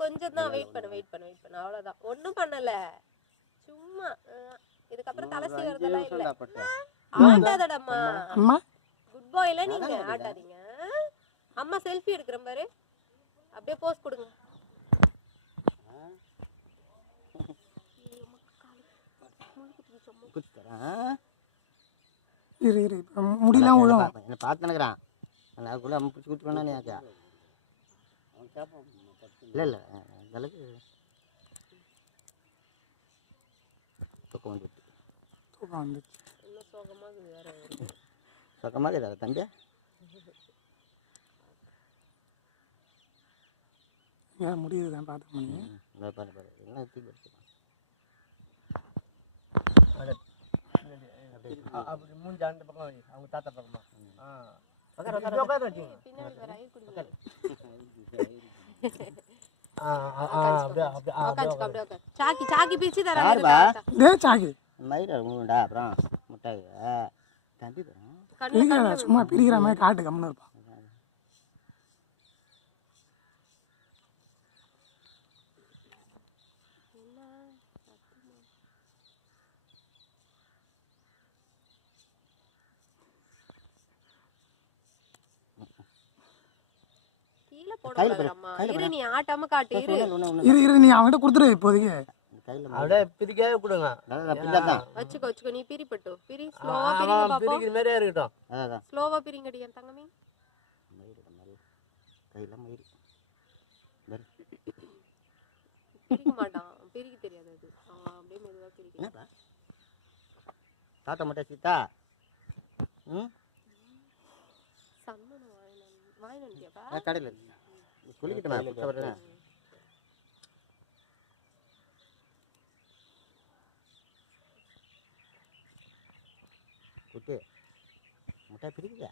கொஞ்சம் தான் வெயிட் பண்ணு அவ்வளவுதான். ஒண்ணும் பண்ணல, சும்மா இதுக்கப்புறம் தலை சீவறதெல்லாம் இல்ல. ஆட்டாதடம்மா, அம்மா குட் பாய்ல நீங்க ஆட்டாதீங்க. அம்மா செல்ஃபி எடுக்கிறேன் பாரு, அப்படியே போஸ் கொடுங்க. இரு இரு முடியலாம் விழும். என்ன பார்த்து நினைக்கிறான் அதுக்குள்ள அம்மா பிடிச்சி கொடுத்துருவேன்னா நீ ஆச்சா இல்லை இல்லை அந்தளவுக்கு தூக்கம் வந்துட்டு தூக்கம் வந்துச்சு. இன்னும் சோகமாக வேற சொக்கமாக இதாக தம்பி ஏன் முடியுது தான் பார்த்து பண்ணி பாரு பாரு எல்லாம் தூக்கி வச்சுக்கலாம் அப்படி மூஞ்சி அந்த பக்கம் வை, அவங்க தாத்தா பக்கமா. சாக்கி பிரிச்சு தரேன். மயிர் உண்டா அப்புறம் முட்டாய் தம்பி சும்மா பிரிக்கிற மாதிரி காட்டு கம்முன்னு இருப்பான். நீ ஆட்டாம காட்டு. இரு இரு நீ அவன்கிட்ட கொடுத்துரு இப்போதைக்கு. அப்படியே பிரிக்கவே கொடுங்க. வச்சுக்கோ நீ பிரிப்பட்டு பிரி. பிரிக்கிற மாதிரியே இருக்கட்டும். ஸ்லோவா பிரிங்கடி என் தங்கமே. பிரிக்க மாட்டான், பிரிக்க தெரியாது அது. அப்படியே மெதுவா பிரிக்க. தாத்தா மட்டும் சீதா சம்மன வாங்கினேன்டியாப்பா கடையில் சொல்லிக்கிட்டேன் குட்டு முட்டை பிரிக்குதா